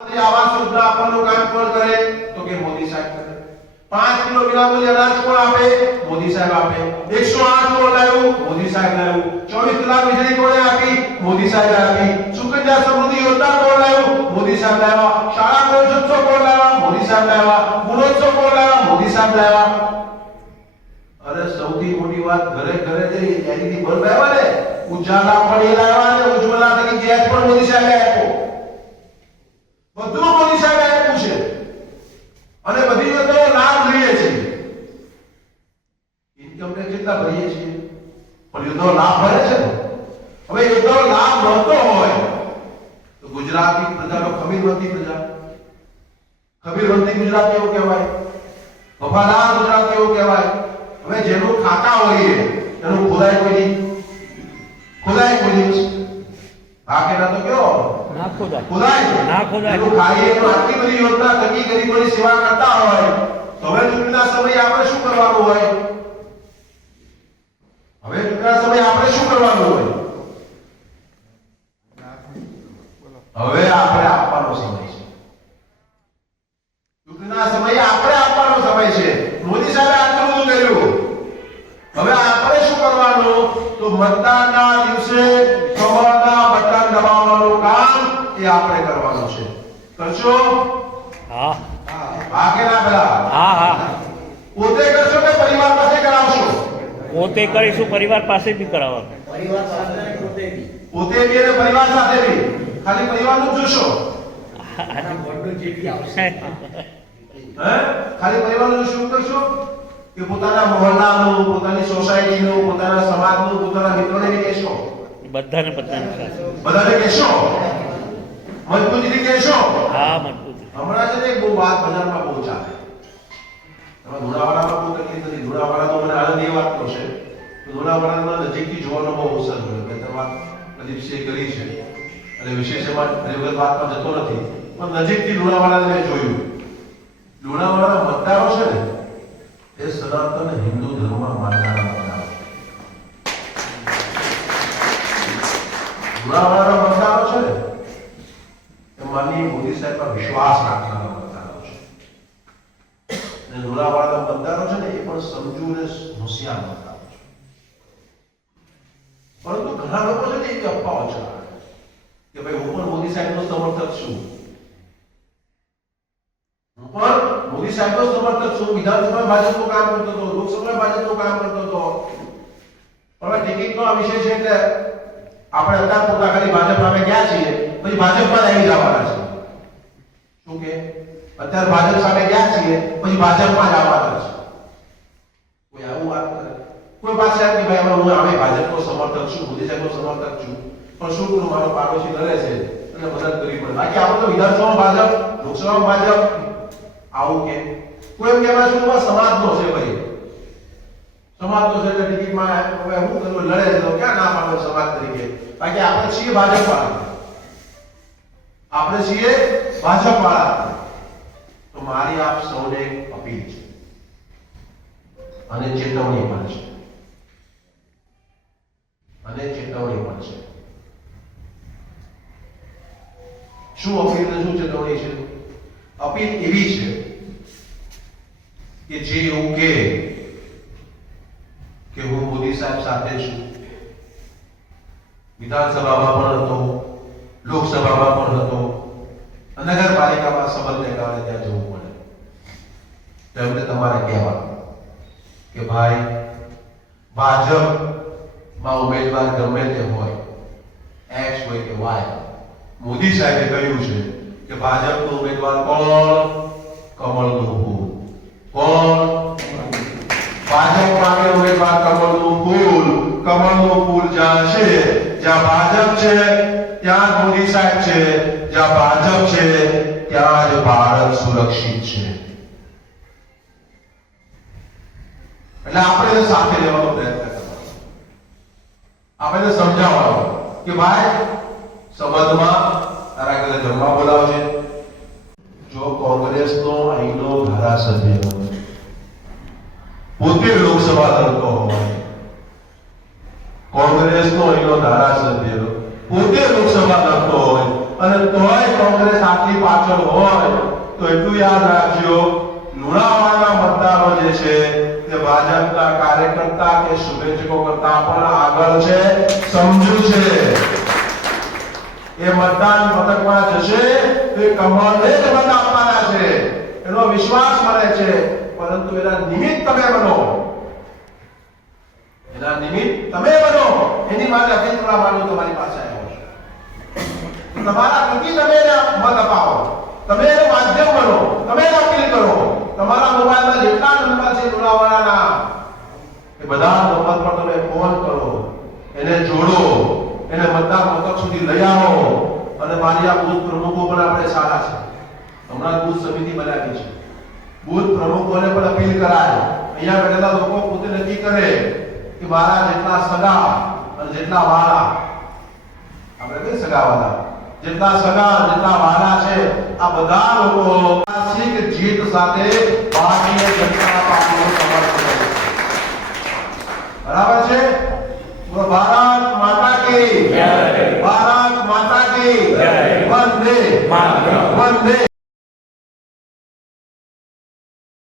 આવાસ યોજના આપવાનું કામ કોણ કરે? તો કે મોદી સાહેબ કરે. 5 કિલો વિનામૂલ્ય અનાજ કોણ આપે? મોદી સાહેબ આપે. 108 કોણ લાવ્યું? મોદી સાહેબ લાવ્યું. 24 કલાક વીજળી કોણે આપી? મોદી સાહેબ આપી. સુકન્યા સમૃદ્ધિ યોજના કોણ લાવ્યું? મોદી સાહેબ લાવ્યા. શાળા પ્રવેશોત્સવ કોણ લાવ્યા? મોદી સાહેબ લાવ્યા. ગુણોત્સવ કોણ લાવ્યા? મોદી સાહેબ લાવ્યા. અરે સૌથી મોટી વાત, ઘરે ઘરે જઈ એલઈડી બલ્બ આવ્યા ને, ઉજાલા પણ એ લાવ્યા ને ઉજ્જવલા તરીકે ગેસ પણ મોદી સાહેબે આપ્યો. બધું મોદી સાહેબે આપ્યું છે અને બધી યોજનાનો લાભ લઈએ છીએ. ઇન્કમ ટેક્સ કેટલા ભરીએ છીએ પણ યોજનાનો લાભ ભરે છે ને. હવે યોજનાનો લાભ મળતો હોય તો ગુજરાતી પ્રજાનો ખમીરવંતી પ્રજા, ખમીરવંતી ગુજરાત એવું કહેવાય, વફાદાર ગુજરાત એવું કહેવાય. હવે જેનું ખાતા હોઈએ એનું ખોદાય કોઈ નહીં, ખોદાય કોઈ દિવસ બાકીના તો કયો ના ખોદાય, ખોદાય ના ખોદાય. એનું ખાઈએ એનું આટલી બધી યોજના થકી ગરીબોની સેવા કરતા હોય તો હવે ચૂંટણીના સમયે આપણે શું કરવાનું હોય? હવે ચૂંટણીના સમયે આપણે શું કરવાનું હોય? હવે આપણે આપવાનો સમય છે. ચૂંટણીના સમયે આપણે આપવાનો સમય છે. મોદી સાહેબે આટલું બધું કર્યું. હવે આપણે શું કરવાનું? તો મતદાનના દિવસે કમળના બટન દબાવવાનું કામ એ આપણે કરવાનું છે. કરશો? હા હા કે ના પેલા? હા હા પોતે કરશો કે પરિવાર પાસે કરાવશો? પોતે કરીશું, પરિવાર પાસે બી કરાવવાનું. પોતે બી અને પરિવાર સાથે બી. ખાલી પરિવારનું જ જોશો? હે? ખાલી પરિવારનું શું કરશો? કે પોતાના મહોલ્લાનું, પોતાની સોસાયટીનું, પોતાના સમાજનું, પોતાના મિત્રોને બી કહેશો? બધાને બધાને સાથે. બધાને કહેશો? મજબૂતીથી કહેશો? હા મજબૂત. હમણાં છે ને એક બહુ વાત બજારમાં બહુ ચાલે. તમે લુણાવાડામાં બહુ તકલીફ નથી. લુણાવાડા તો મને આનંદ એ વાતનો છે કે લુણાવાડામાં નજીકથી જોવાનો બહુ અવસર મળ્યો. બે ત્રણ વાત પ્રદીપસિંહે કરી છે અને વિશેષ એમાં વગર વાતમાં જતો નથી, પણ નજીકથી લુણાવાડાને મેં જોયું. લુણાવાડાના મતદારો છે ને એ સનાતન હિન્દુ ધર્મમાં માનનારા મતદારો. લુણાવાડાના મતદારો છે ને એ માનનીય મોદી સાહેબ પર વિશ્વાસ રાખનારા મતદારો છે. અને લુણાવાડાના મતદારો છે ને એ પણ સમજુ અને હોશિયાર મતદારો છે. પરંતુ ઘણા લોકો છે ને એ અફવાઓ ચલાવે કે ભાઈ હું પણ મોદી સાહેબનો સમર્થક છું, હું પણ મોદી સાહેબનો સમર્થક છું, વિધાનસભા ભાજપનું કામ કરતો હતો, લોકસભા ભાજપનું કામ કરતો હતો. હવે ટિકિટનો આ વિષય છે એટલે આપણે અત્યારે પોતા ખાલી ભાજપ સામે ગયા છીએ, પછી ભાજપમાં જ આવી જવાના છે. શું કે અત્યારે ભાજપ સામે ગયા છીએ પછી ભાજપમાં જ આવવાના છે. કોઈ આવું વાત કરે? કોઈ પાસે કે ભાઈ હું આમે ભાજપનો સમર્થક છું, મોદી સાહેબનો સમર્થક છું, પણ શું કરું મારો પાડોશી લડે છે એટલે મદદ કરવી પડે. બાકી આપણે તો વિધાનસભામાં ભાજપ, લોકસભામાં ભાજપ આવું કે કોઈ એમ કહેવાય શું સમાજનો છે ભાઈ, સમાજનો છે એટલે ટિકિટમાં હવે હું કરું લડે છે તો ક્યાં ના પાડો સમાજ તરીકે? બાકી આપણે છીએ ભાજપ વાળા, આપણે છીએ ભાજપ વાળા. તો મારી આપ સૌને અપીલ છે અને ચેતવણી પણ છે, અને ચેતવણી પણ છે. શું અપીલ અને શું ચેતવણી છે? અપીલ એવી છે કે જે એવું કે હું મોદી સાહેબ સાથે છું, વિધાનસભામાં પણ હતો, લોકસભામાં પણ હતો, નગરપાલિકામાં સંબંધ લેવાને ત્યાં જવું પડે, તો એમને તમારે કહેવાનું કે ભાઈ ભાજપમાં ઉમેદવાર ગમે તે હોય, એક્સ હોય કે વાય, મોદી સાહેબે કહ્યું છે કે ભાજપનો ઉમેદવાર કોણ? કમળનું ફૂલ. કોણ? ભાજપ માટે ઉમેદવાર કમળનું ફૂલ. કમળનું ફૂલ જ્યાં છે, જ્યાં ભાજપ છે ત્યાં મોદી સાહેબ છે, જ્યાં ભાજપ છે ત્યાં જ ભારત સુરક્ષિત છે. એટલે આપણે સાથે લેવાનો પ્રયત્ન કરવાનો, આપણે સમજાવવાનો કે ભાઈ સંબંધમાં તારા ઘરે જમવા બોલાવજે. જો કોંગ્રેસનો અહીંનો ધારાસભ્ય પોતે લોકસભા લડતો હોય, કોંગ્રેસનો અહીંનો ધારાસભ્ય પોતે લોકસભા લડતો હોય અને તોય કોંગ્રેસ આટલી પાછળ આગળ હોય તો એટલું યાદ રાખજો, લુણાવાડાના મતદારો જે છે તે ભાજપના કાર્યકર્તા કે શુભેચ્છકો કરતા પણ આગળ છે, સમજુ છે. એ મતદાન મથકમાં જશે તો એ કમળને જ મત આપવાના છે, એનો વિશ્વાસ મને છે. પરંતુ એના નિમિત્ત તમે બનો, એના નિમિત્ત તમે બનો, એની માટે અપીલ કરવા માંગુ તમારી પાસે આવ્યો છું. તમારા પ્રતિ તમે એને મત અપાવો, તમે એનું માધ્યમ બનો, તમે એને અપીલ કરો. તમારા મોબાઈલમાં જેટલા નંબર છે લુણાવાડાના, એ બધા નંબર પર તમે ફોન કરો, એને જોડો, એને મતદાર મથક સુધી લઈ આવો. અને મારી આ બૂથ પ્રમુખો પણ આપણે સારા છે, હમણાં બૂથ સમિતિ બનાવી છે. બૂથ પ્રમુખોને પણ અપીલ કરાય, અહીંયા બેઠેલા લોકો પોતે નક્કી કરે કે મારા જેટલા સગા અને જેટલા વાળા, આપણે કઈ સગા વાળા, જેટલા સગા જેટલા વાળા છે, આ બધા લોકો ઐતિહાસિક જીત સાથે ભારતીય જનતા પાર્ટીનું સમર્થન કરે છે. બરાબર છે? તો ભારત માતા કી જય, ભારત માતા કી જય, વંદે માતરમ, વંદે